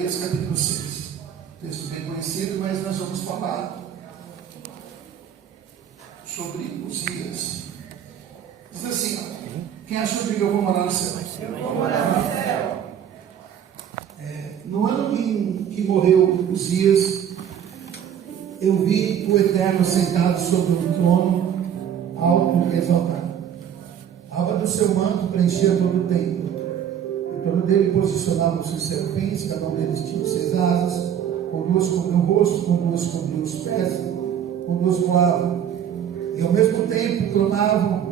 Isaías capítulo 6. Texto bem conhecido, mas nós vamos falar sobre Uzias. Diz assim, quem achou, diga: eu vou morar no céu. Eu vou morar no céu. No ano em que morreu Uzias, eu vi o Eterno sentado sobre um trono alto e exaltado. A aba do seu manto preenchia todo o templo. Em torno dele posicionavam-se os serafins, cada um deles tinha 6 asas, com 2 cobriam o rosto, com 2 cobriam os pés, com 2 voavam. E ao mesmo tempo clamavam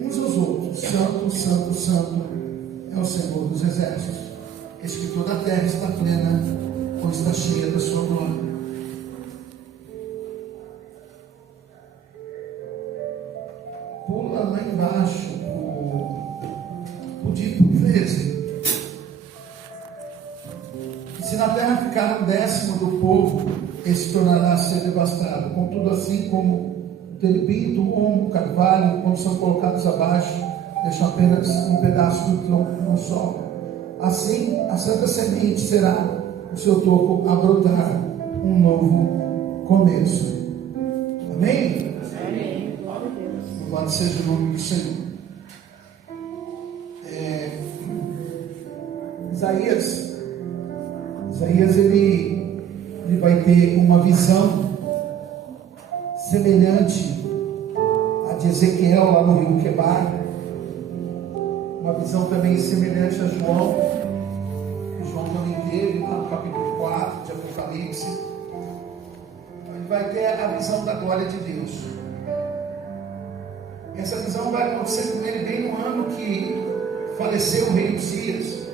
uns aos outros: Santo, Santo, Santo é o Senhor dos exércitos. Eis que toda a terra está plena, ou está cheia da sua glória. Pula lá embaixo o tipo 13. Se na terra ficar 1/10 do povo, esse tornará a ser devastado. Contudo, assim como o terebinto ou o carvalho, quando são colocados abaixo, deixam apenas um pedaço do tronco no solo. Assim, a santa semente será o seu toco a brotar um novo começo. Amém? Amém. Glória a Deus. Louvado seja o nome do Senhor. Isaías ele vai ter uma visão semelhante a de Ezequiel lá no rio Quebar, uma visão também semelhante a João também teve lá no capítulo 4 de Apocalipse. Ele vai ter a visão da glória de Deus. Essa visão vai acontecer com ele bem no ano que faleceu o rei Uzias.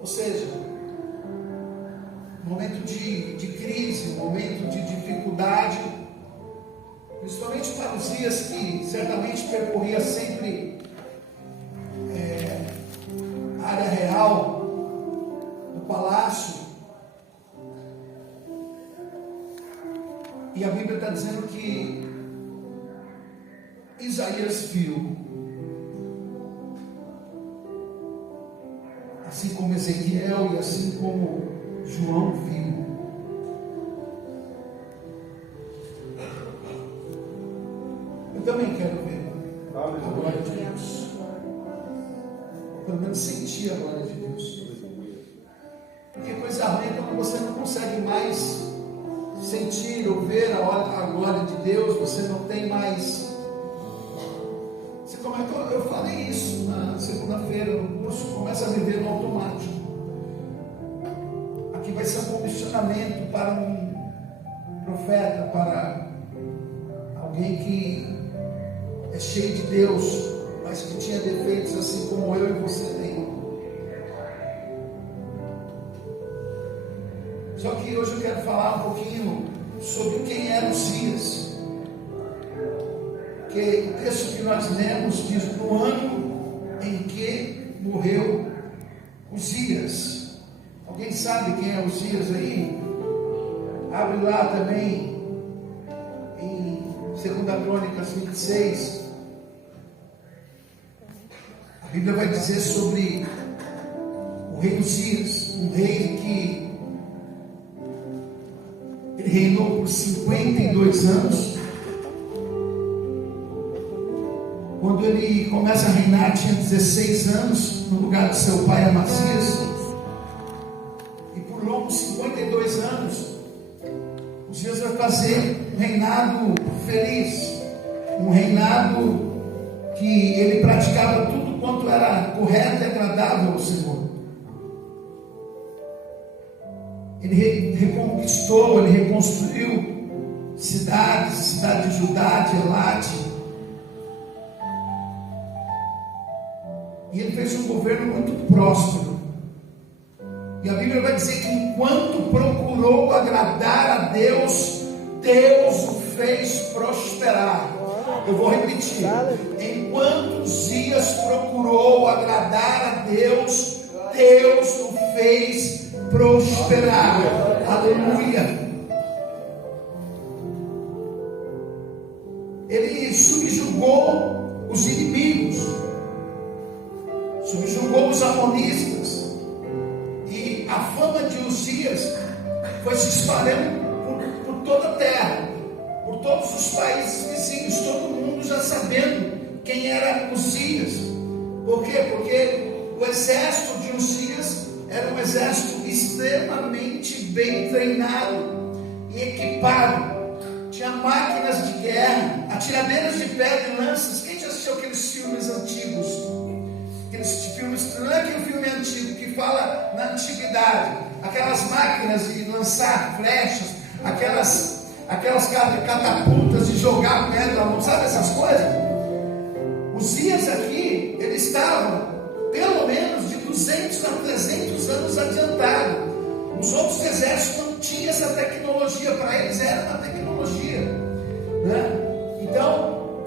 Ou seja, um momento de crise, um momento de dificuldade, principalmente para Uzias, que certamente percorria sempre a área real do palácio. E a Bíblia está dizendo que Isaías viu, assim como Ezequiel e assim como João viu. Eu também quero ver a glória de Deus. Ou pelo menos sentir a glória de Deus. Porque coisa ruim é quando você não consegue mais sentir ou ver a glória de Deus, você não tem mais. Eu falei isso na segunda-feira no curso, começa a viver no automático. Aqui vai ser um comissionamento para um profeta, para alguém que é cheio de Deus, mas que tinha defeitos assim como eu e você tem. Só que hoje eu quero falar um pouquinho sobre quem era Uzias. Porque o texto que nós lemos diz: no ano em que morreu Uzias. Alguém sabe quem é Uzias aí? Abre lá também em 2 Crônicas 26. A Bíblia vai dizer sobre o rei Uzias, um rei que ele reinou por 52 anos. Quando ele começa a reinar, tinha 16 anos, no lugar de seu pai Amazias. E por longos 52 anos, Uzias vai fazer um reinado feliz, um reinado que ele praticava tudo quanto era correto e agradável ao Senhor. Ele reconquistou, ele reconstruiu cidades, cidade de Judá, de Elate. E ele fez um governo muito próspero. E a Bíblia vai dizer que enquanto procurou agradar a Deus, Deus o fez prosperar. Eu vou repetir. Enquanto Uzias procurou agradar a Deus, Deus o fez prosperar. Aleluia. Ele subjugou os inimigos, subjugou os amonistas, e a fama foi se espalhando por toda a terra, por todos os países vizinhos, todo mundo já sabendo quem era Uzias. Por quê? Porque o exército de Uzias era um exército extremamente bem treinado e equipado. Tinha máquinas de guerra, atiradeiras de pedra e lanças. Quem já assistiu aqueles filmes antigos? Aqueles filmes, não é aquele filme antigo que fala na antiguidade, aquelas máquinas de lançar flechas, aquelas catapultas de jogar pedra, não sabe essas coisas? Uzias aqui, ele estava pelo menos de 200 a 300 anos adiantado. Os outros exércitos não tinham essa tecnologia, para eles era uma tecnologia, né? Então,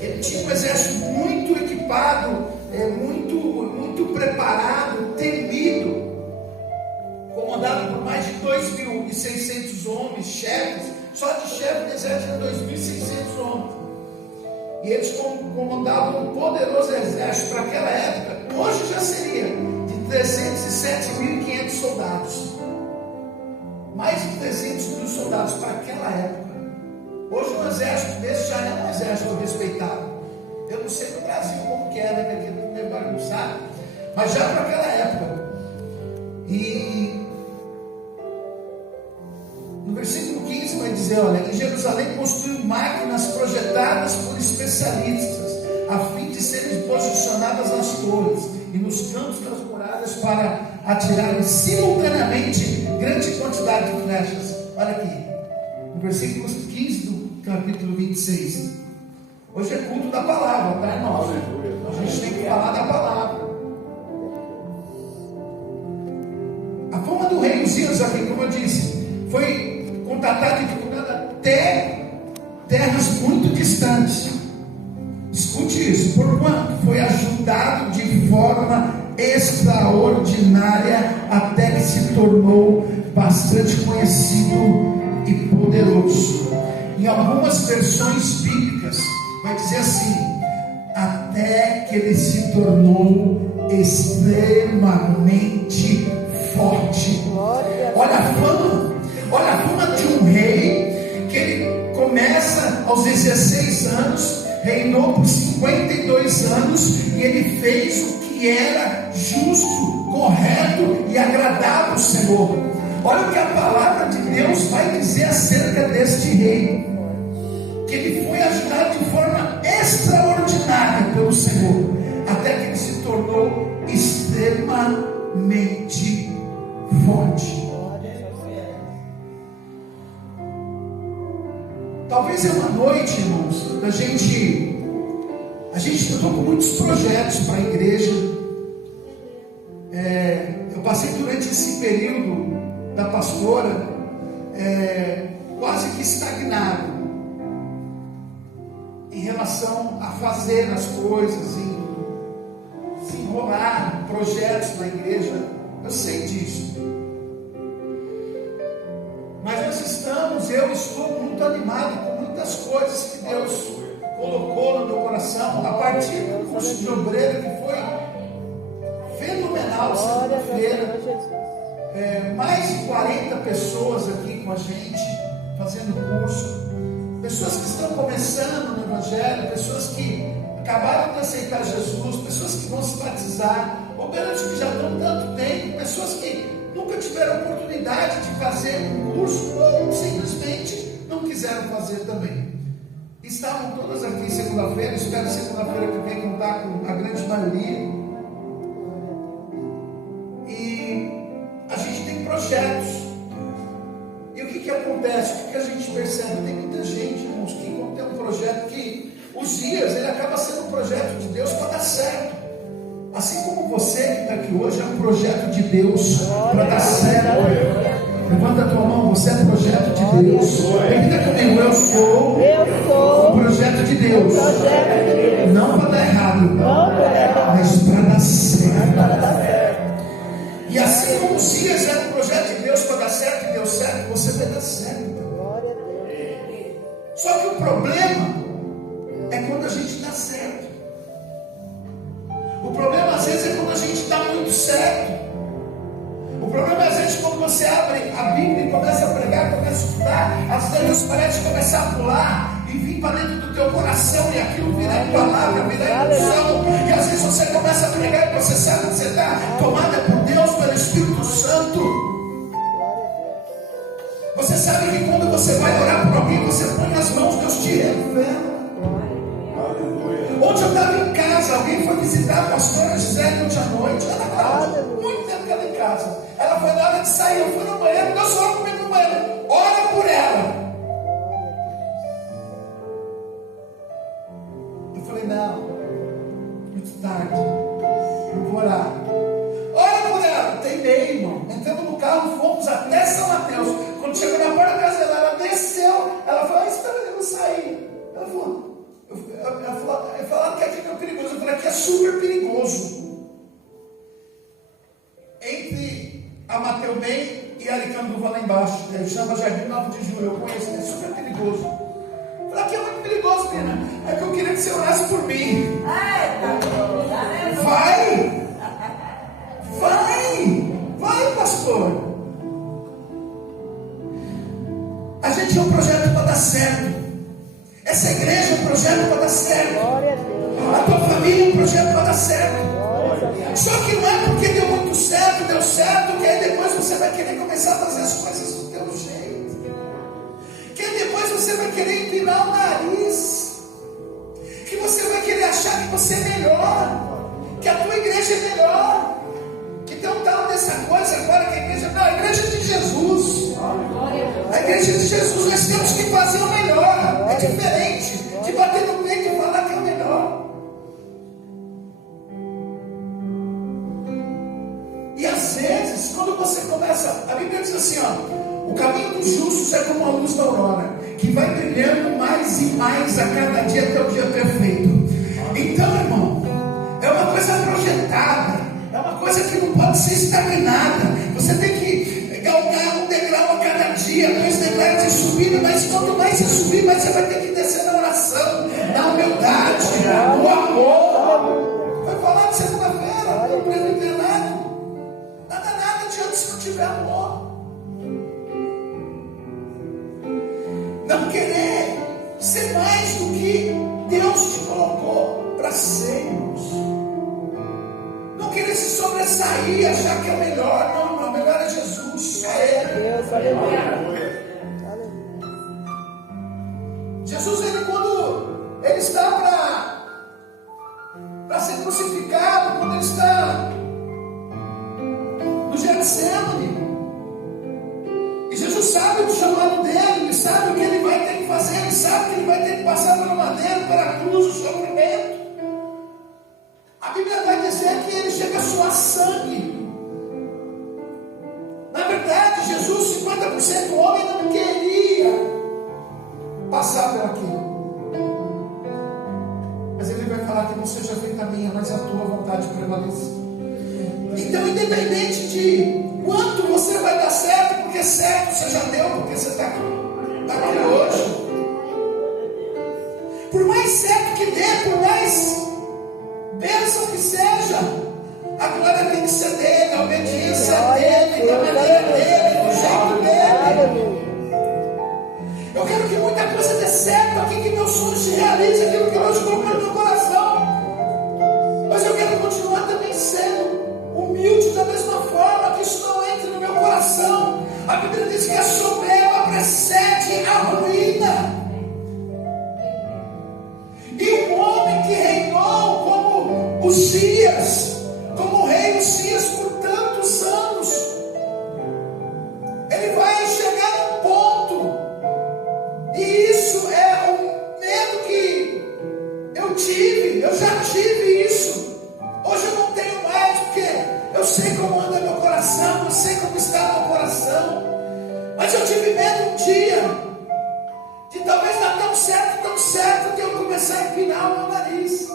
ele tinha um exército muito equipado, muito preparado, temido, comandado por mais de 2.600 homens, chefes. Só de chefe do exército tinha 2.600 homens. E eles comandavam um poderoso exército para aquela época. Hoje já seria de 307.500 soldados. Mais de 300 mil soldados para aquela época. Hoje um exército desse já é um exército respeitado. Eu não sei no Brasil como que era, né? Que tudo é bagunçado. Mas já para aquela época. E no versículo 15 vai dizer, olha, em Jerusalém construiu máquinas projetadas por especialistas, a fim de serem posicionadas nas torres e nos cantos das muralhas para atirarem simultaneamente grande quantidade de flechas. Olha aqui, no versículo 15 do capítulo 26. Hoje é culto da palavra, tá, irmãos? A gente tem que falar da palavra. A fama do rei Uzias aqui, como eu disse, foi contatado e divulgado até terras muito distantes. Escute isso, porquanto foi ajudado de forma extraordinária até que se tornou bastante conhecido e poderoso. Em algumas versões bíblicas vai dizer assim, até que ele se tornou extremamente forte. Olha a fama de um rei, que ele começa aos 16 anos, reinou por 52 anos, e ele fez o que era justo, correto e agradável ao Senhor. Olha o que a palavra de Deus vai dizer acerca deste rei, que ele foi ajudado de forma extraordinária pelo Senhor, até que ele se tornou extremamente forte. Talvez é uma noite, irmãos, a gente estou com muitos projetos para a igreja. Eu passei durante esse período da pastora quase que estagnado em relação a fazer as coisas, em se enrolar projetos na igreja. Eu sei disso. Mas eu estou muito animado com muitas coisas que Deus colocou no meu coração, a partir do curso de obreiro, que foi fenomenal, segunda-feira. Mais de 40 pessoas aqui com a gente, fazendo curso. Pessoas que estão começando no Evangelho, pessoas que acabaram de aceitar Jesus, pessoas que vão se batizar, obreiros que já estão tanto tempo, pessoas que nunca tiveram oportunidade de fazer um curso ou simplesmente não quiseram fazer também. Estavam todas aqui segunda-feira, espero segunda-feira que vem contar com a grande maioria. E a gente tem projetos. E o que acontece? O que a gente percebe? Tem muita gente, irmãos, que quando tem um projeto que Uzias, ele acaba sendo um projeto de Deus para dar certo. Assim como você que está aqui hoje é um projeto de Deus para dar certo. Levanta a tua mão, você é projeto de Deus. Repita comigo, eu sou um projeto de Deus. Não para dar errado, mas para dar certo. E assim como Uzias era um projeto de Deus para dar certo e deu certo, você vai dar certo. Só que o problema é quando a gente dá certo. O problema às vezes é quando a gente dá muito certo. O problema às vezes é quando você abre a Bíblia e começa a pregar, começa a estudar, as letras parecem começar a pular e vir para dentro do teu coração, e aquilo vira palavra, vira emoção, e às vezes você começa a pregar e você sabe que você está tomada por Deus, pelo Espírito Santo. Você sabe que quando você vai orar por alguém, você põe nas mãos, Deus te revela. Ontem eu estava em casa, alguém foi visitar a pastora Gisele ontem à noite. Ela estava muito tempo que ela em casa. Ela foi na hora de sair, eu fui no banheiro, Deus falou comigo no banheiro, ora por ela. Eu falei, não, muito tarde, eu vou orar. Ora por ela, teimei, irmão. Entramos no carro, fomos até São Mateus. Quando chegou na porta da casa dela, ela desceu, ela falou, espera eu não sair. Ela falou, falaram que aqui é perigoso. Eu falei, aqui é super perigoso. Entre a Mateu Bem e a Aricanduva lá embaixo, chama Jardim 9 de Julho, eu conheço, é super perigoso. Eu falei, aqui é muito perigoso, menina. É que eu queria que você orasse por mim. Vai, pastor. A gente é um projeto para dar certo. Essa igreja é um projeto para dar certo. A tua família é um projeto para dar certo. Só que não é porque deu muito certo, deu certo, que aí depois você vai querer começar a fazer as coisas do teu jeito. Que aí depois você vai querer empinar o nariz. Que você vai querer achar que você é melhor. Que a tua igreja é melhor. Que tem um tal dessa coisa agora que a igreja... Não, a igreja é de Jesus. A igreja de Jesus, nós temos que fazer o melhor. É diferente de bater no peito e falar que é o melhor. E às vezes, quando você começa, a Bíblia diz assim, ó, o caminho dos justos é como a luz da aurora, que vai brilhando mais e mais a cada dia até o dia perfeito. Então, irmão, é uma coisa projetada, é uma coisa que não pode ser estagnada. Você tem que galgar um degrau a cada dia, 2 degraus de subida, mas quanto mais você subir, mais você vai ter que descer na oração, na humildade, no amor. Foi falar de segunda-feira, no presbiteriano. Nada adianta se não tiver amor. Não querer ser mais do que Deus te colocou para sermos. Não querer se sobressair, achar que é o melhor. Não, o melhor é Jesus. Jesus, ele quando ele está para ser crucificado, quando ele está no Getsemane, e Jesus sabe do chamado dele, ele sabe o que ele vai ter que fazer, ele sabe que ele vai ter que passar pelo madeiro, pela cruz, o sofrimento. A Bíblia vai dizer que ele chega a suar sangue. Na verdade, Jesus, 50% homem, não queria passar por aquilo. Mas ele vai falar que não seja feita a minha, mas a tua vontade prevaleça. Então, independente de quanto você vai dar certo, porque certo você já deu, porque você está aqui hoje. Por mais certo que dê, por mais bênção que seja, a glória tem que ser dele, a obediência dele, da maneira dele, do jeito dele. Eu quero que muita coisa dê certo aqui, que meu sonho se realize, aquilo que Deus colocou no meu coração. Mas eu quero continuar também sendo humilde da mesma forma, que isso não entre no meu coração. A Bíblia diz que a soberba precede a ruína. E um homem que reinou como Uzias, como o rei Uzias por tantos anos, ele vai chegar a um ponto, e isso é um medo que eu já tive isso. Hoje eu não tenho mais, porque eu sei como anda meu coração, eu sei como está meu coração. Mas eu tive medo um dia de talvez dar tão certo, que eu começar a empinar o meu nariz.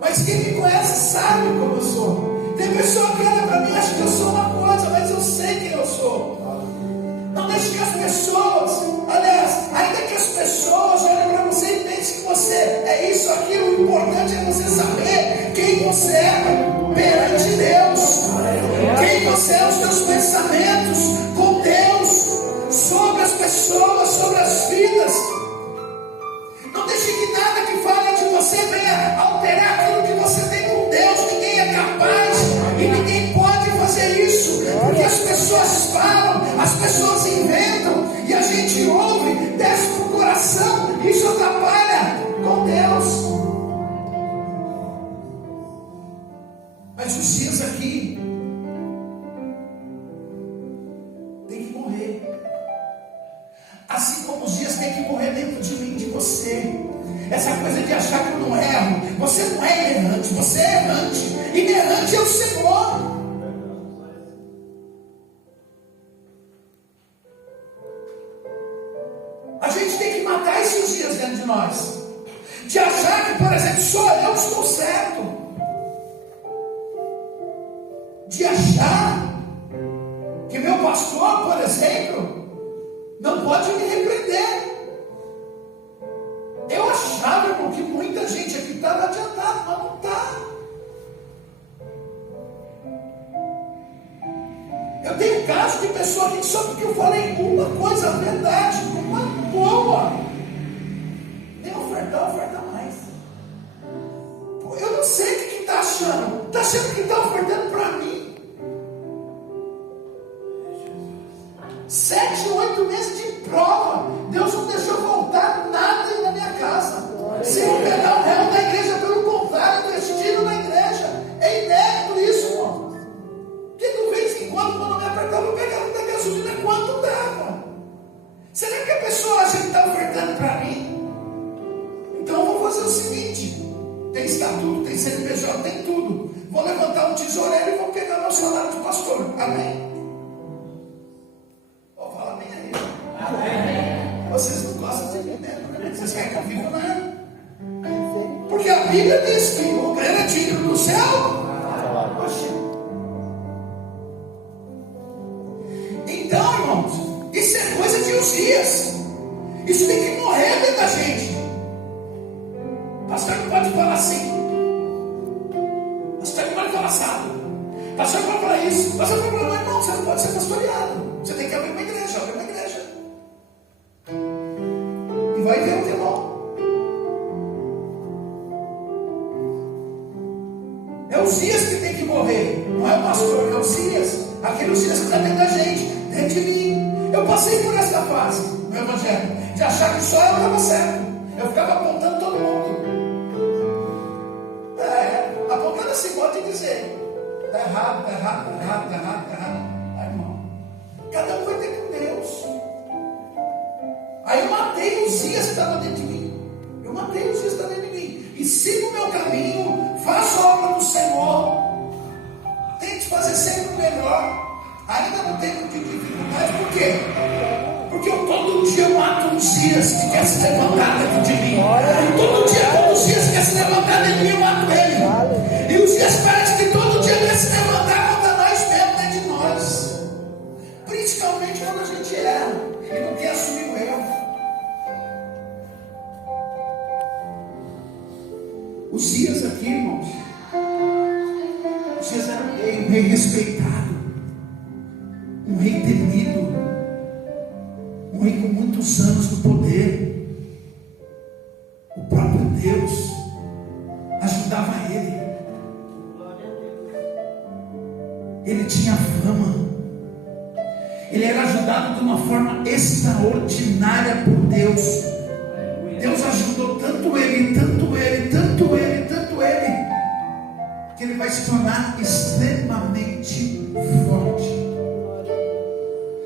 Mas quem me conhece sabe como eu sou. Tem pessoa que olha para mim e acha que eu sou uma coisa, mas eu sei quem eu sou. Não deixe que as pessoas, aliás, ainda que as pessoas olhem para você e pensem que você é isso, aquilo, o importante é você saber quem você é perante Deus. Quem você é, os seus pensamentos com pessoas inventam e a gente ouve, desce pro coração, isso atrapalha com Deus. Mas os dias aqui tem que morrer. Assim como os dias tem que morrer dentro de mim, de você. Essa coisa de achar que eu não erro. Você não é inerrante, você é errante. Inerrante é o Senhor. A gente tem que matar esses dias dentro de nós. De achar que, por exemplo, só eu estou certo. De achar que meu pastor, por exemplo, não pode me repreender. Eu achava, irmão, que muita gente aqui estava adiantada, mas não está. Eu tenho caso de pessoa aqui que só porque eu falei uma coisa, a verdade, uma boa, nem ofertar, oferta mais. Pô, eu não sei o que está achando. Está achando que está ofertando para mim? 7, 8 meses de prova. Deus não deixou voltar nada aí na minha casa. Se eu pegar o réu da igreja, pelo contrário, destino na igreja. É inédito isso, irmão. Porque de vez em quando me apertava, eu pegava da gasolina quanto dava. Será que a pessoa acha que está ofertando para mim? Então eu vou fazer o seguinte: tem estatuto, tem CNPJ, tem tudo. Vou levantar um tesoureiro e vou pegar meu salário de pastor. Amém? Vocês não gostam de mim, né? Vocês querem que eu viva, né? Porque a Bíblia diz que o grande é digno do céu. Oxi. Então, irmãos, isso é coisa de Uzias. Isso tem que morrer dentro da gente. Pastor não pode falar assim. Pastor não pode falar assado. Pastor não pode falar isso. Pastor não pode falar, irmão, você não pode ser pastoreado. Você tem que abrir uma igreja, abrir uma igreja. Vai ver o telão. É Uzias que tem que morrer. Não é o pastor, é Uzias. Aquele Uzias que está dentro da gente, dentro de mim. Eu passei por essa fase no evangelho, de achar que só eu estava certo. Eu ficava apontando todo mundo. Apontando assim, pode dizer: está errado, está errado, está errado, está errado, está errado. Aí, irmão, cada um vai ter com Deus. Aí eu matei os dias que estavam dentro de mim. Eu matei os dias que estavam dentro de mim. E sigo o meu caminho, faço a obra do Senhor. Tente fazer sempre o melhor. Ainda no tempo de dificuldade. Por quê? Porque eu todo dia mato os dias que quer se levantar dentro de mim. Todo dia, todos os dias que quer se levantar dentro de mim, eu mato ele. E os dias parece que todo dia quer se levantar contra nós mesmo, dentro de nós. Principalmente quando a gente erra e não quer assumir o erro. Os dias aqui, irmãos, os dias eram um rei respeitado, um rei temido, um rei com muitos anos no poder. O próprio Deus ajudava ele. Ele tinha fama. Ele era ajudado de uma forma extraordinária por Deus. Deus ajudou tanto ele, tanto ele, tanto ele, tanto ele, que ele vai se tornar extremamente forte.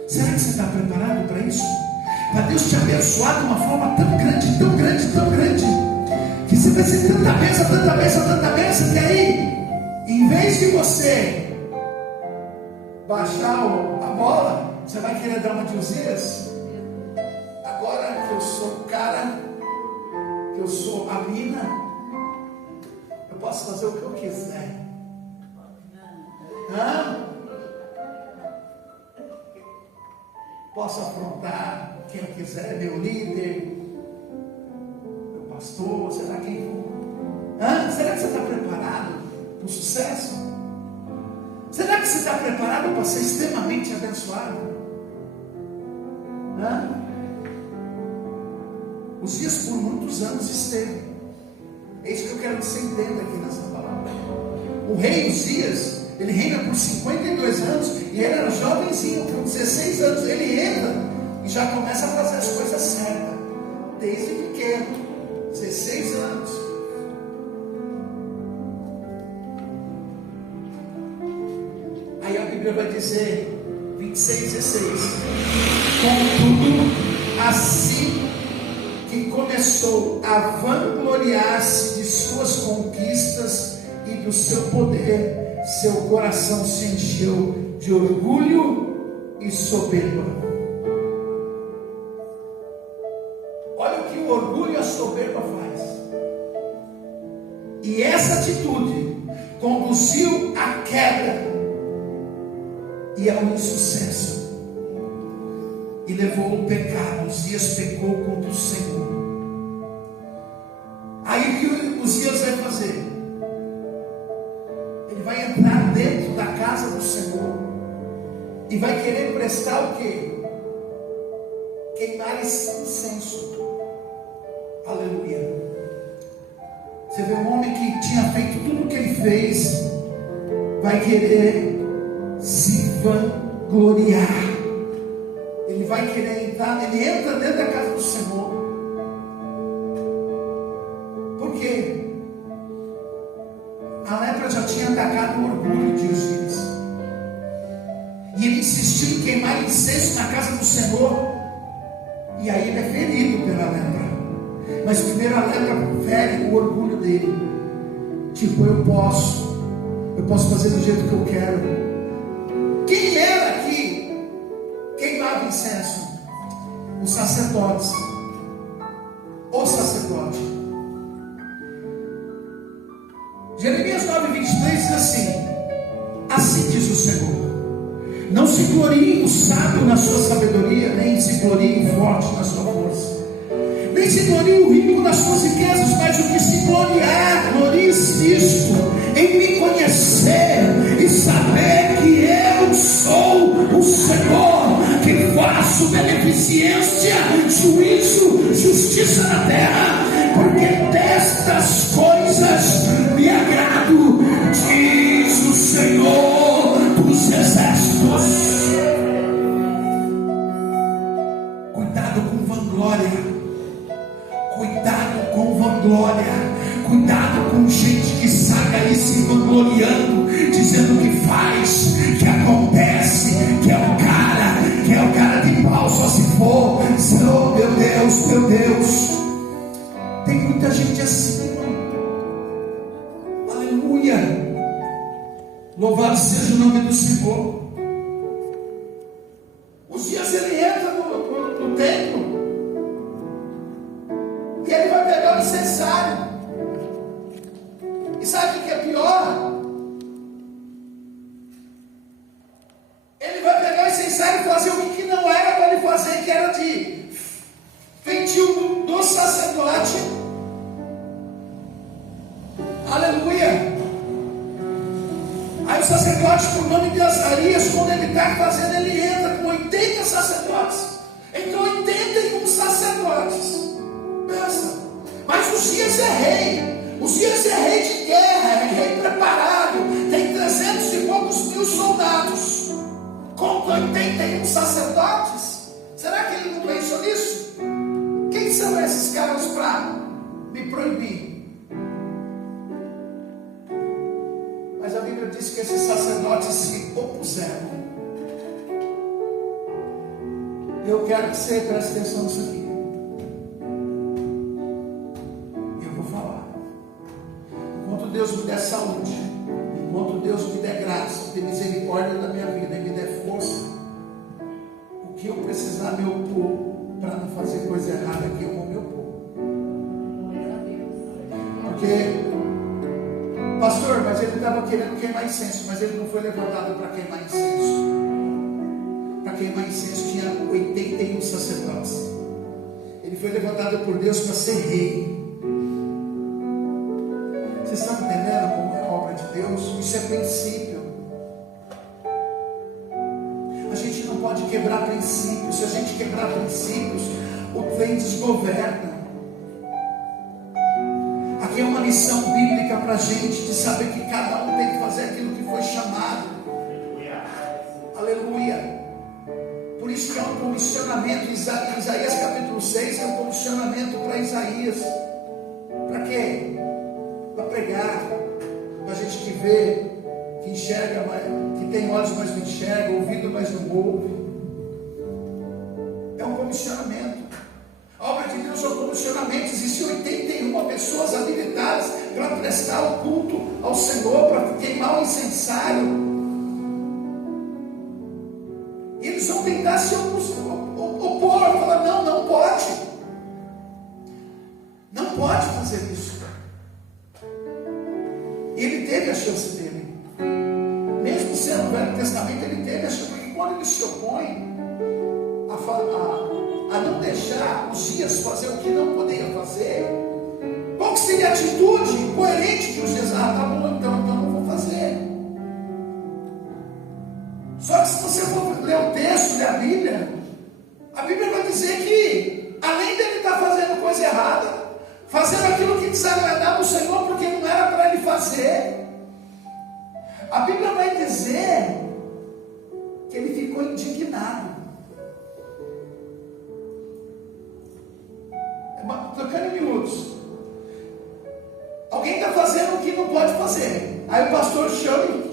Será que você está preparado para isso? Para Deus te abençoar de uma forma tão grande, tão grande, tão grande, que você vai ser tanta bênção, tanta bênção, tanta bênção, que aí, em vez de você baixar a bola, você vai querer dar uma de Uzias. Agora que eu sou o cara, que eu sou a mina, eu posso fazer o que eu quiser. Posso afrontar quem eu quiser, meu líder, meu pastor, será quem for. Será que você está preparado para o sucesso? Será que você está preparado para ser extremamente abençoado? Os dias por muitos anos esteve. É isso que eu quero que você entenda aqui nessa palavra. O rei Uzias, Ele reina por 52 anos e ele era jovenzinho, com 16 anos. Ele entra e já começa a fazer as coisas certas, desde pequeno, 16 anos. Aí a Bíblia vai dizer, 26, 16: contudo, assim que começou a vangloriar-se de suas conquistas e do seu poder, seu coração se encheu de orgulho e soberba. Olha o que o orgulho e a soberba faz. E essa atitude conduziu à queda e ao insucesso, e levou ao pecado. Uzias pecou contra o Senhor. Aí o que Uzias vai fazer? Ele vai entrar dentro da casa do Senhor e vai querer prestar o quê? Queimar esse incenso. Aleluia. Você vê um homem que tinha feito tudo o que ele fez, vai querer se vangloriar. Ele vai querer entrar, ele entra dentro da casa do Senhor. Por quê? A lepra já tinha atacado o orgulho de Uzias, e ele insistiu em queimar incenso na casa do Senhor. E aí ele é ferido pela lepra. Mas primeiro a lepra fere o orgulho dele. Tipo, eu posso fazer do jeito que eu quero. Quem era que queimava incenso? Os sacerdotes. O sacerdote. Jeremias 9:23 diz assim: assim diz o Senhor: não se glorie o sábio na sua sabedoria, nem se glorie o forte na sua força, nem se glorie o rico nas suas riquezas, mas o que se gloriar, glorie-se nisto, em me conhecer e saber que eu sou o Senhor, que faço beneficência, juízo, justiça na terra, porque destas coisas me agrado, diz o Senhor dos exércitos. Cuidado com vanglória, cuidado com vanglória, cuidado com gente que sai aí se vangloriando, dizendo que faz, que acontece, que é o cara de pau, só se for. Oh meu Deus, meu Deus. Tem muita gente assim, irmão. Aleluia. Louvado seja o nome do Senhor. Uzias, ele entra no templo e ele vai pegar o incensário. E sabe o que é pior? Ele vai pegar o incensário e fazer o que não era para ele fazer, que era de feitio do sacerdote. Aleluia. Aí o sacerdote, por nome de Azarias, quando ele está fazendo, ele entra com 80 sacerdotes. Então 81 sacerdotes. Pensa. Mas Uzias é rei. Uzias é rei de guerra, é rei preparado. Tem 300 e poucos mil soldados contra 81 sacerdotes. Será que ele não pensou nisso? Quem são esses caras para me proibir? Mas a Bíblia diz que esses sacerdotes se opuseram. Eu quero que você preste atenção nisso aqui. Eu vou falar. Enquanto Deus me der saúde, enquanto Deus me der graça, me der misericórdia da minha vida e me der força, o que eu precisar me opor para não fazer coisa errada aqui, eu vou me opor. Porque pastor, mas ele estava querendo queimar incenso, mas ele não foi levantado para queimar incenso. Para queimar incenso tinha 81 sacerdotes. Ele foi levantado por Deus para ser rei. Vocês estão entendendo como é a obra de Deus? Isso é princípio. A gente não pode quebrar princípios. Se a gente quebrar princípios, o trem desgoverna. Aqui é uma lição bíblica para a gente, de saber que cada um tem que fazer aquilo que foi foi chamado. Aleluia. Por isso que é um comissionamento. Isaías capítulo 6 é um comissionamento para Isaías. Para quê? Para pregar. Para a gente que vê, que enxerga, que tem olhos, mas não enxerga, ouvido, mas não ouve. É um comissionamento. A obra de Deus é um comissionamento. Existem 81 pessoas habilitadas para prestar o culto ao Senhor, para queimar o incensário. E eles vão tentar se opor, falar: não, não pode. Não pode fazer isso. E ele teve a chance dele. Mesmo sendo no Velho Testamento, ele teve a chance, porque quando ele se opõe a não deixar os dias fazer o que não poderia fazer, qual que seria a atitude coerente que os dias? Tá bom, então não vou fazer. Só que se você for ler o texto, ler a Bíblia vai dizer que, além dele estar fazendo coisa errada, fazendo aquilo que desagradava o Senhor, porque não era para ele fazer, a Bíblia vai dizer que ele ficou indignado. Tocando em miúdos. Alguém está fazendo o que não pode fazer. Aí o pastor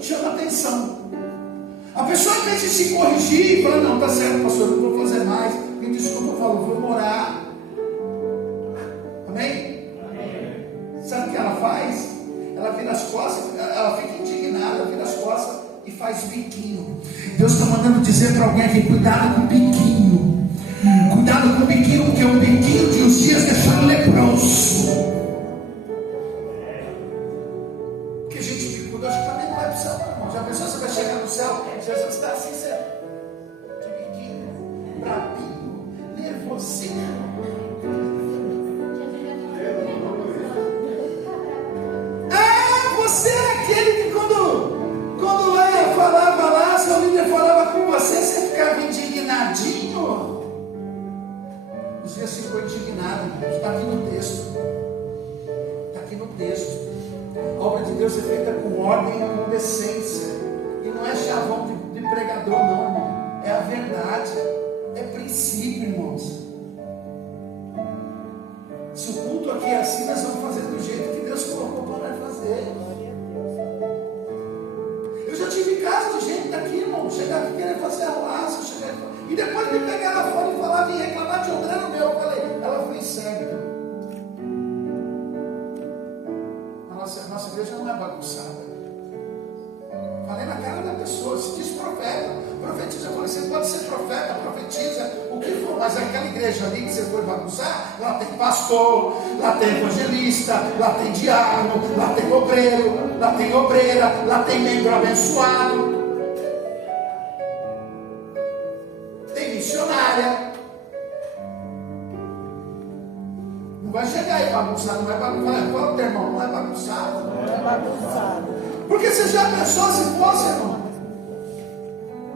chama atenção. A pessoa, em vez de se corrigir, fala: não, está certo, pastor, não vou fazer mais. Me desculpa, eu falo: vou morar. Amém? Sabe o que ela faz? Ela vira as costas, ela fica indignada, vira as costas e faz biquinho. Deus está mandando dizer para alguém aqui: cuidado com o biquinho. Cuidado com o biquinho, porque o biquinho de uns dias deixaram leproso. Porque gente bicuda, acho que também não vai para o céu, não. Já pensou, você vai chegar no céu? Jesus está assim, de biquinho, brabinho, nervosinho. Você é aquele que quando falava lá, seu líder falava com você, você ficava indignadinho. Os dias ficou indignado, irmãos. Está aqui no texto. Está aqui no texto. A obra de Deus é feita com ordem e com decência. E não é chavão de pregador, não, irmão. É a verdade. É princípio, irmãos. Se o culto aqui é assim, nós vamos fazer do jeito que Deus colocou para nós fazer. Eu já tive casos de gente daqui, irmão, chegar aqui querendo fazer arruaça, e depois me pegar lá fora e falar, vim reclamar de André no meu. Eu falei: ela foi cega. A nossa igreja não é bagunçada. Falei na cara da pessoa: se diz profeta, profetiza. Eu falei: você pode ser profeta, profetiza, o que for, mas aquela igreja ali que você foi bagunçar, lá tem pastor, lá tem evangelista, lá tem diácono, lá tem obreiro, lá tem obreira, lá tem membro abençoado, tem missionária. Não vai chegar e bagunçar, não vai bagunçar. Fala, teu irmão, não é bagunçado. Não é bagunçado. Porque você já pensou se fosse, irmão?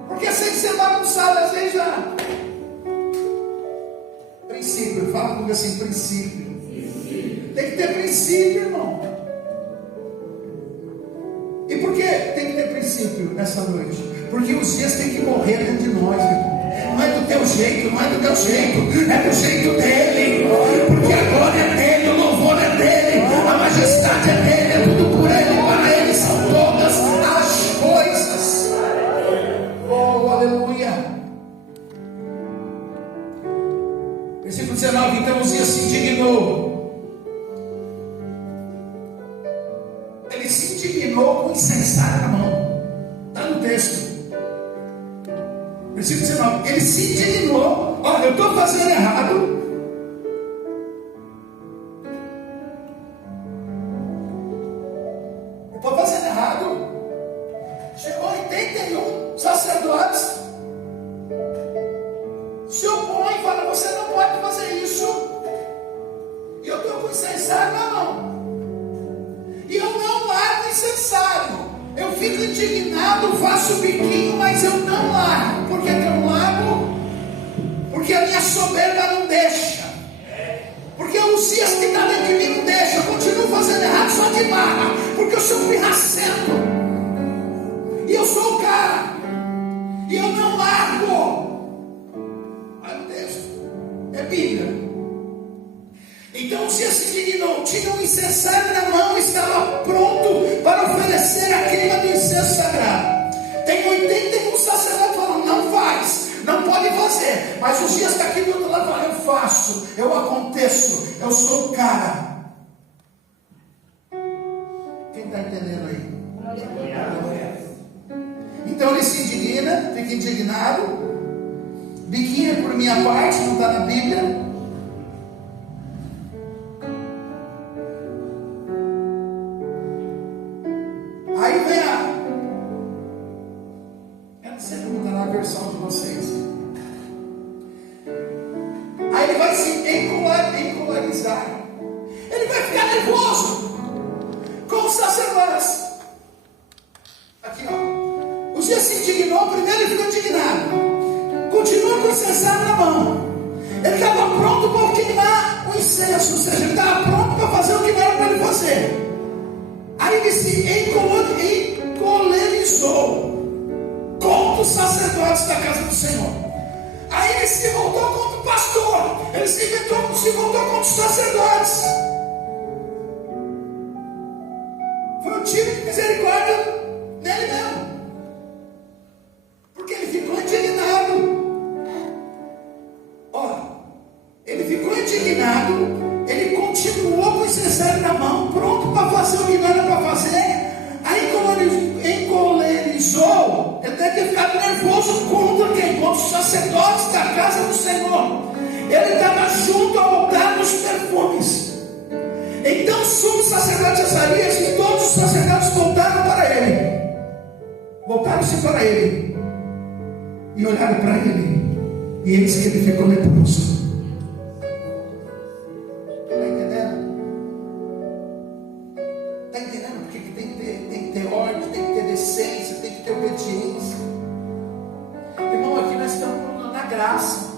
Porque sem ser bagunçado, às vezes já. Princípio, fala comigo assim: princípio. Tem que ter princípio, irmão. E por que tem que ter princípio nessa noite? Porque os dias têm que morrer dentro de nós, irmão. Não é do teu jeito, não é do teu jeito, é do jeito dele. Porque a glória é dele, o louvor é dele, a majestade é dele, é tudo por ele, para ele são todas as coisas. Oh, aleluia. Versículo 19: então Uzias se indignou. Ele se indignou com incensário na mão. Está no texto. Versículo 19: ele se indignou. Olha, eu estou fazendo errado. Estou fazendo errado. Chegou 81 sacerdotes, se opõe e fala: você não pode fazer isso. E eu estou com incensário na mão. E eu não largo o incensário. Eu fico indignado, faço biquinho, mas eu não largo. Por que eu não largo? Porque a minha soberba não deixa. Porque o Uzias que está dentro de mim não deixa. Eu continuo fazendo errado só de marra, porque eu sou pirracento. eu sou o cara. E eu não largo. Olha o texto. É Bíblia. Então Uzias se indignou, tinha um incenso na mão e estava pronto para oferecer a queima do incenso sagrado. Tem 81 sacerdotes falando, não faz, não pode fazer. Mas Uzias está aqui do outro lado falando, eu faço, eu aconteço, eu sou o cara. Quem está entendendo aí? Então ele se indigna, fica indignado. Biquinha por minha parte, não está na Bíblia. Aí vem eu não sei como está na versão de vocês. Aí ele vai se encolarizar. Ele vai ficar nervoso com os sacerdotes. Aqui, ó. Uzias se indignou, primeiro ele ficou indignado. Continua com o incenso na mão. Ele estava pronto para queimar o incenso, ou seja, ele estava pronto para fazer o que não era para ele fazer. Aí ele se encolerizou contra os sacerdotes da casa do Senhor. Aí ele se voltou contra o pastor. Ele se voltou contra os sacerdotes. Foi um tiro de misericórdia nele mesmo. Porque ele ficou indignado. Olha, ele ficou indignado. Ele continuou com o incensário na mão, pronto para fazer o que não era para fazer. Aí encolerizou. Ele deve ter ficado nervoso contra quem? Contra os sacerdotes da casa do Senhor. Ele estava junto ao altar dos perfumes. Então o sumo sacerdote Azarias e todos os sacerdotes voltaram para ele. Voltaram-se para ele e olharam para ele. E eis que ele ficou leproso. Está entendendo? Está entendendo? Porque tem que ter ordem, tem que ter decência, tem que ter obediência. Irmão, aqui nós estamos na graça.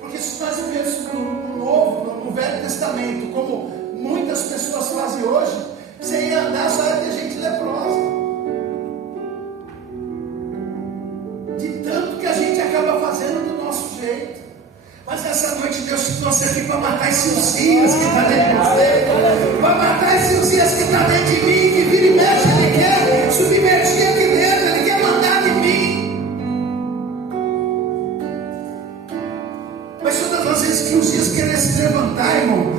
Porque se nós vivêssemos no Novo, no Velho Testamento, como muitas pessoas fazem hoje, você ia andar só ia ter gente leprosa. De tanto que a gente acaba fazendo do nosso jeito. Mas essa noite Deus te trouxe aqui para matar esse Uzias que está dentro de você. Para matar esse Uzias que está dentro de mim, que vira e mexe, ele quer submergir aqui dentro, ele quer mandar de mim. Mas todas as vezes que Uzias querer se levantar, irmão,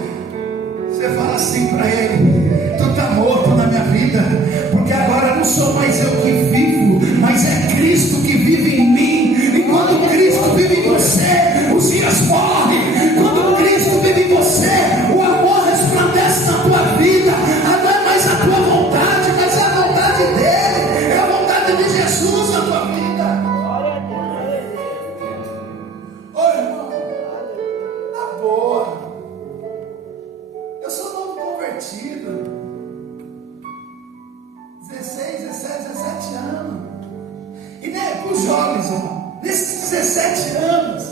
você fala assim para ele: tu está morto na minha vida, porque agora não sou mais eu que vivo, mas é Cristo que vive em mim. E quando Cristo vive em você, os dias morrem. Quando Cristo vive em você, o amor resplandece na tua vida. Não é mais a tua vontade, mas é a vontade dele, é a vontade de Jesus na tua vida. Ô irmão, na boa, eu sou novo convertido, 16, 17, 17 anos. E né, para os jovens, irmão, nesses 17 anos,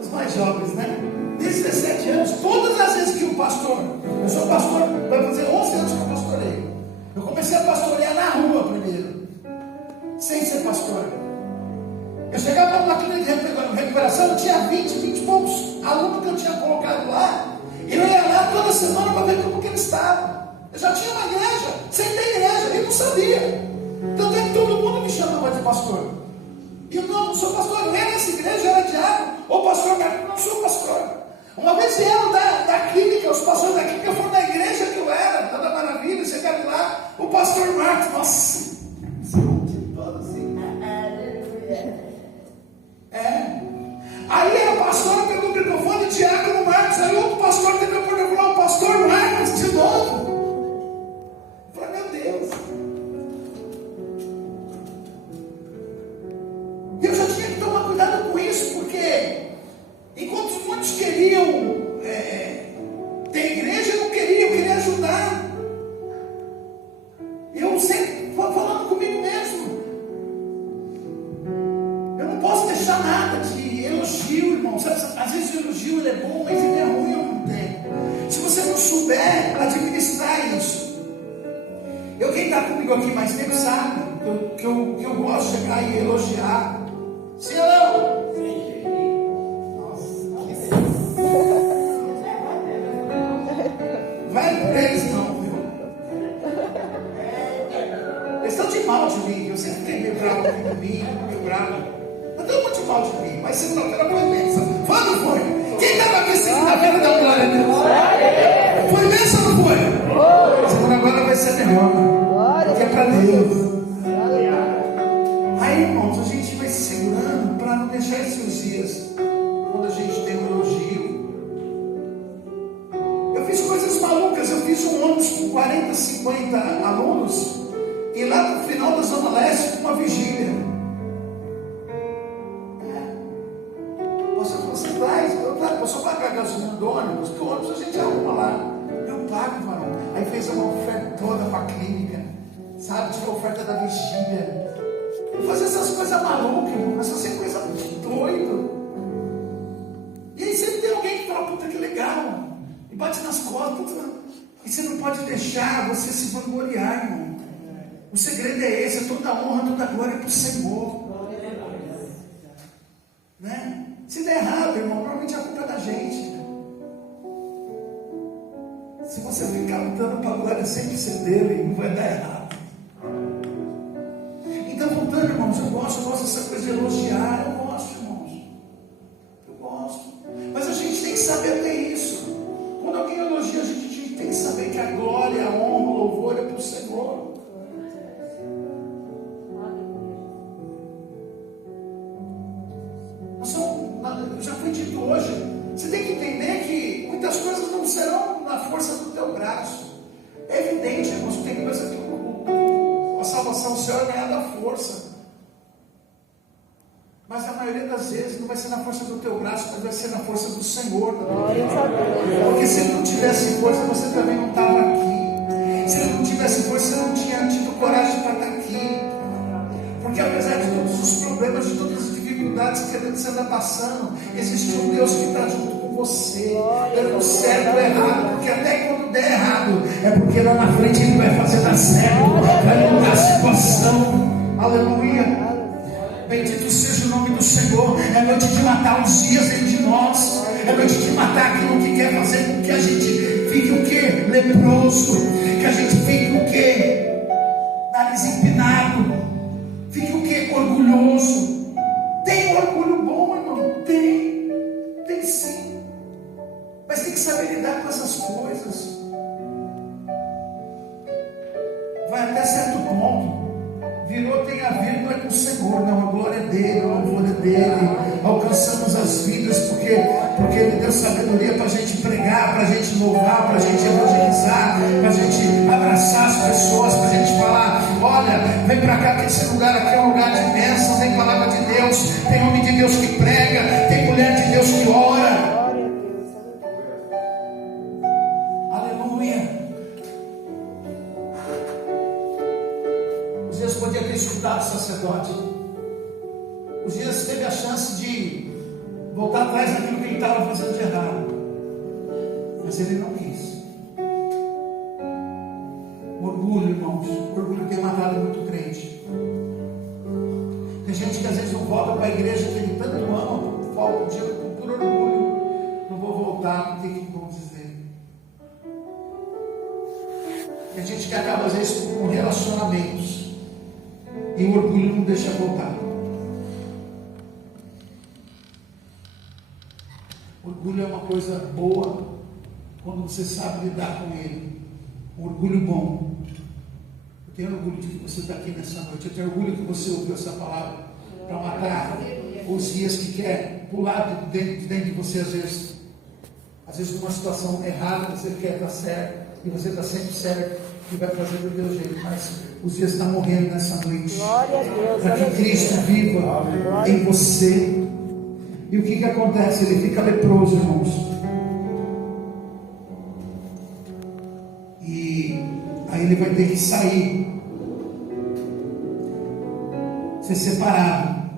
os mais jovens, né? Nesses 17 anos, todas as vezes que o pastor, eu sou pastor, vai fazer 11 anos que eu pastorei. Eu comecei a pastorear na rua primeiro, sem ser pastor. Eu chegava numa clínica de recuperação, eu tinha 20 e poucos alunos que eu tinha colocado lá. E eu ia lá toda semana para ver como que eles estavam. Eu já tinha uma igreja, sem ter igreja, eu não sabia. Tanto é que todo mundo me chamava de pastor. E eu não sou pastor, eu era nessa igreja, eu era diácono. Ou pastor, eu não sou pastor. Uma vez vieram da clínica, os pastores da clínica foram na igreja que eu era, da Maravilha, chegaram lá, o pastor Marcos, nossa, todo assim. Aí a pastora pegou o microfone, diácono Marcos, aí outro pastor pegou o microfone e falou: o pastor Marcos, de novo. Eu falei: meu Deus. E eu já tinha que tomar cuidado com isso, porque enquanto muitos queriam ter igreja, eu não queria, eu queria ajudar. Eu sempre falando comigo mesmo. Eu não posso deixar nada de elogio, irmão. Às vezes o elogio ele é bom, mas ele é ruim ao mesmo tempo. Se você não souber administrar isso. Quem está comigo aqui mais tempo sabe que eu gosto de chegar e elogiar. Sim ou não? Vai por eles não, viu? Eles estão de mal de mim. Eu sempre tenho meio bravo comigo, meio bravo. Mas estão muito de mal de mim. Mas segunda-feira foi bênção. Foi ou não foi? Quem estava aqui segunda-feira dá glória a Deus? Foi bênção ou não foi? Segunda agora vai ser melhor. Porque é para Deus. Aí, irmãos, a gente vai se segurando para não deixar esses dias quando a gente tem um elogio. Eu fiz coisas malucas. Eu fiz um ônibus com 40, 50 alunos e lá no final da Zona Leste uma vigília. Você traz, eu só pago a gasolina do ônibus, porque o ônibus a gente arruma lá. Eu pago, varão. Aí fez uma oferta toda para a clínica, sabe? Tirou a oferta da vigília. Fazer essas coisas malucas, irmão. Mas fazer coisa doido. E aí sempre tem alguém que fala, puta que legal. E bate nas costas. Puta, e você não pode deixar você se vangloriar, irmão. O segredo é esse, é toda honra, toda glória para o Senhor. Né? Se der errado, irmão, provavelmente a culpa é da gente. Se você ficar lutando para a glória sempre ser dele, não vai dar errado. Então, voltando, irmãos, eu gosto dessa coisa de elogiar. Eu gosto, irmãos. Eu gosto. Mas a gente tem que saber ter isso. Quando alguém elogia, a gente tem que saber que a glória, a honra, o louvor é para o Senhor. Já foi dito hoje. Você tem que entender que muitas coisas não serão na força do teu braço. É evidente, irmãos, que tem coisa que a salvação do Senhor é ganhar da força. Mas a maioria das vezes não vai ser na força do teu braço, mas vai ser na força do Senhor. Porque se ele não tivesse força, você também não estava aqui. Se ele não tivesse força, você não tinha tido coragem para estar aqui. Porque apesar de todos os problemas, de todas as dificuldades que você anda passando, existe um Deus que está junto com você, dando certo ou errado, porque até quando der errado, é porque lá na frente Ele vai fazer dar certo, vai mudar a situação. Aleluia. Bendito seja o nome do Senhor. É noite de matar os dias dentro de nós, é noite de matar aquilo que quer fazer com que a gente fique o quê? Leproso, que a gente fique o quê? Nariz empinado, fique o quê? Orgulhoso. Tem orgulho bom, irmão? Tem sim. Mas tem que saber lidar com essas coisas. Vai até certo ponto. Virou, tem a vírgula com o Senhor. Não, a glória é dele, o louvor é dele. Alcançamos as vidas porque Ele deu sabedoria para a gente pregar, para a gente louvar, para a gente evangelizar, para a gente abraçar as pessoas, para a gente falar: olha, vem para cá que esse lugar aqui é um lugar de bênção. Tem palavra de Deus, tem homem de Deus que prega, tem mulher de Deus que ora. Aleluia. Os dias podia ter escutado o sacerdote. Os dias teve a chance de voltar atrás daquilo que ele estava fazendo de errado, mas ele não quis. Orgulho, irmãos, orgulho tem matado muito crente. Tem gente que às vezes não volta para a igreja que ele tanto ama, volta um dia por orgulho. Não vou voltar, não tem que vão dizer. Tem gente que acaba às vezes com relacionamentos e o orgulho não deixa voltar. Orgulho é uma coisa boa quando você sabe lidar com ele. Um orgulho bom. Eu tenho orgulho de que você está aqui nessa noite. Eu tenho orgulho que você ouviu essa palavra para matar os dias que quer pular de dentro de você às vezes numa situação errada, você quer estar certo e você está sempre certo e vai fazer do teu jeito, mas os dias estão morrendo nessa noite. Glória a Deus. Para que Cristo viva em você. E o que acontece? Ele fica leproso, irmãos. E aí ele vai ter que sair, ser separado,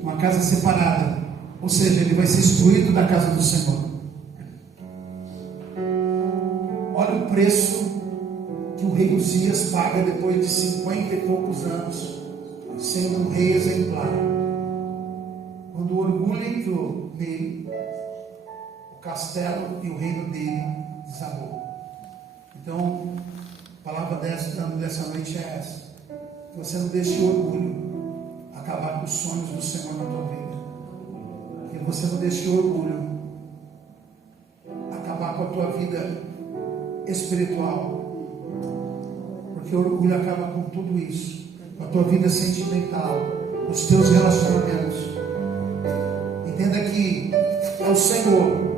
uma casa separada. Ou seja, ele vai ser excluído da casa do Senhor. Olha o preço que o Rei dos Uzias paga depois de 50 e poucos anos, sendo um rei exemplar. Quando o orgulho entrou nele, o castelo e o reino dele desabou. Então, a palavra dessa noite é essa: que você não deixe o orgulho acabar com os sonhos do Senhor na tua vida. Que você não deixe o orgulho acabar com a tua vida espiritual. Porque o orgulho acaba com tudo isso, com a tua vida sentimental, com os teus relacionamentos. Entenda que é o Senhor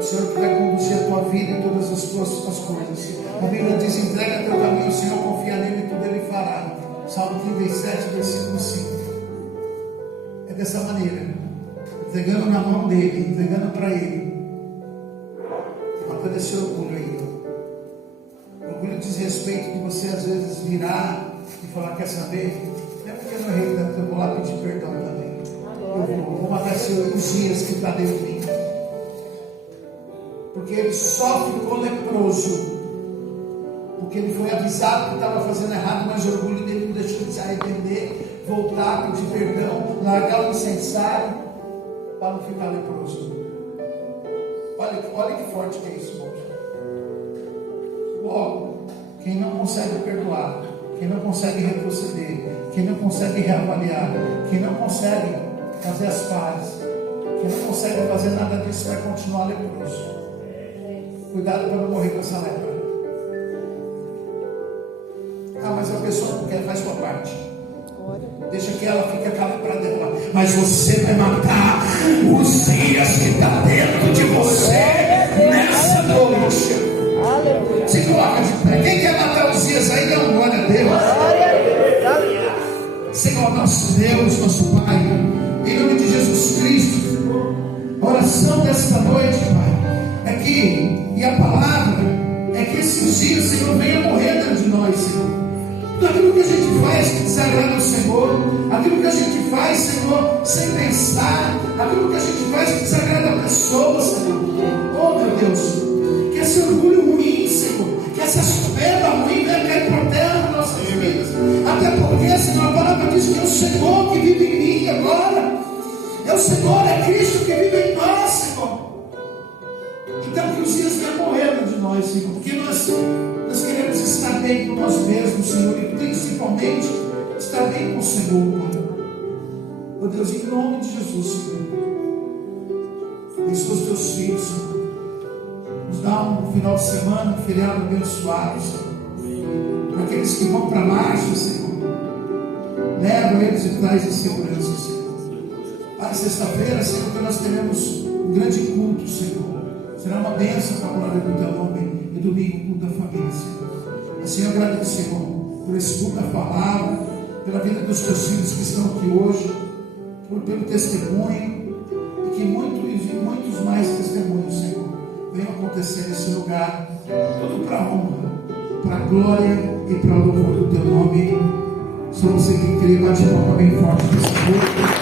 que vai conduzir a tua vida e todas as tuas coisas. A Bíblia diz: entrega teu caminho ao Senhor, confia nele e tudo ele fará. Salmo 37, versículo 5. É dessa maneira, entregando na mão dele, entregando para ele. Matando esse orgulho aí. O orgulho diz respeito de você às vezes virar e falar: quer saber? É porque eu não errei tanto, eu vou lá pedir perdão também. Eu vou matar os dias que está dentro de mim. Porque ele só ficou leproso porque ele foi avisado que estava fazendo errado, mas o orgulho dele não deixou de se arrepender, voltar, pedir perdão, largar o incensário para não ficar leproso. Olha que forte que é isso, irmão. Logo, quem não consegue perdoar, quem não consegue retroceder, quem não consegue reavaliar, quem não consegue fazer as pazes, quem não consegue fazer nada disso, vai continuar leproso. Cuidado para não morrer com essa lepra. Ah, mas a pessoa não quer, faz sua parte. Deixa que ela fique para dela. Mas você vai matar os dias que está dentro de você nessa noite. Se coloca de pé. Quem quer matar os dias aí, dá um glória a Deus. Senhor, nosso Deus, nosso Pai, em nome de Jesus Cristo, a oração desta noite, Pai, é que, e a palavra é que esses dias, Senhor, venha morrer dentro de nós, Senhor. Tudo aquilo que a gente faz que desagrada ao Senhor, aquilo que a gente faz, Senhor, sem pensar, aquilo que a gente faz que desagrada a pessoa, Senhor. Oh, meu Deus, que esse orgulho ruim, Senhor, que essa soberba ruim venha cair por terra nas nossas vidas. Até porque, Senhor, a palavra diz que é o Senhor que vive em mim agora. É o Senhor, é Cristo que vive em nós, Senhor. Então que os dias venham morrer de nós, Senhor, porque nós queremos estar bem com nós mesmos, Senhor, e principalmente estar bem com o Senhor, Pai. Oh Deus, em nome de Jesus, Senhor, abençoa os teus filhos, Senhor. Nos dá um final de semana, um feriado abençoado, Senhor. Para aqueles que vão para a marcha, Senhor, leva eles e traz em segurança, Senhor. Para sexta-feira, Senhor, que nós teremos um grande culto, Senhor. Será uma bênção para a glória do teu nome. E domingo, o culto da família, Senhor. Assim eu agradeço, Senhor, por esse culto da palavra, pela vida dos teus filhos que estão aqui hoje, pelo testemunho, e que muitos mais testemunhos, Senhor, venham acontecer nesse lugar, tudo para a honra, para a glória e para o louvor do teu nome. Só você que crê, bate a palma bem forte nesse culto.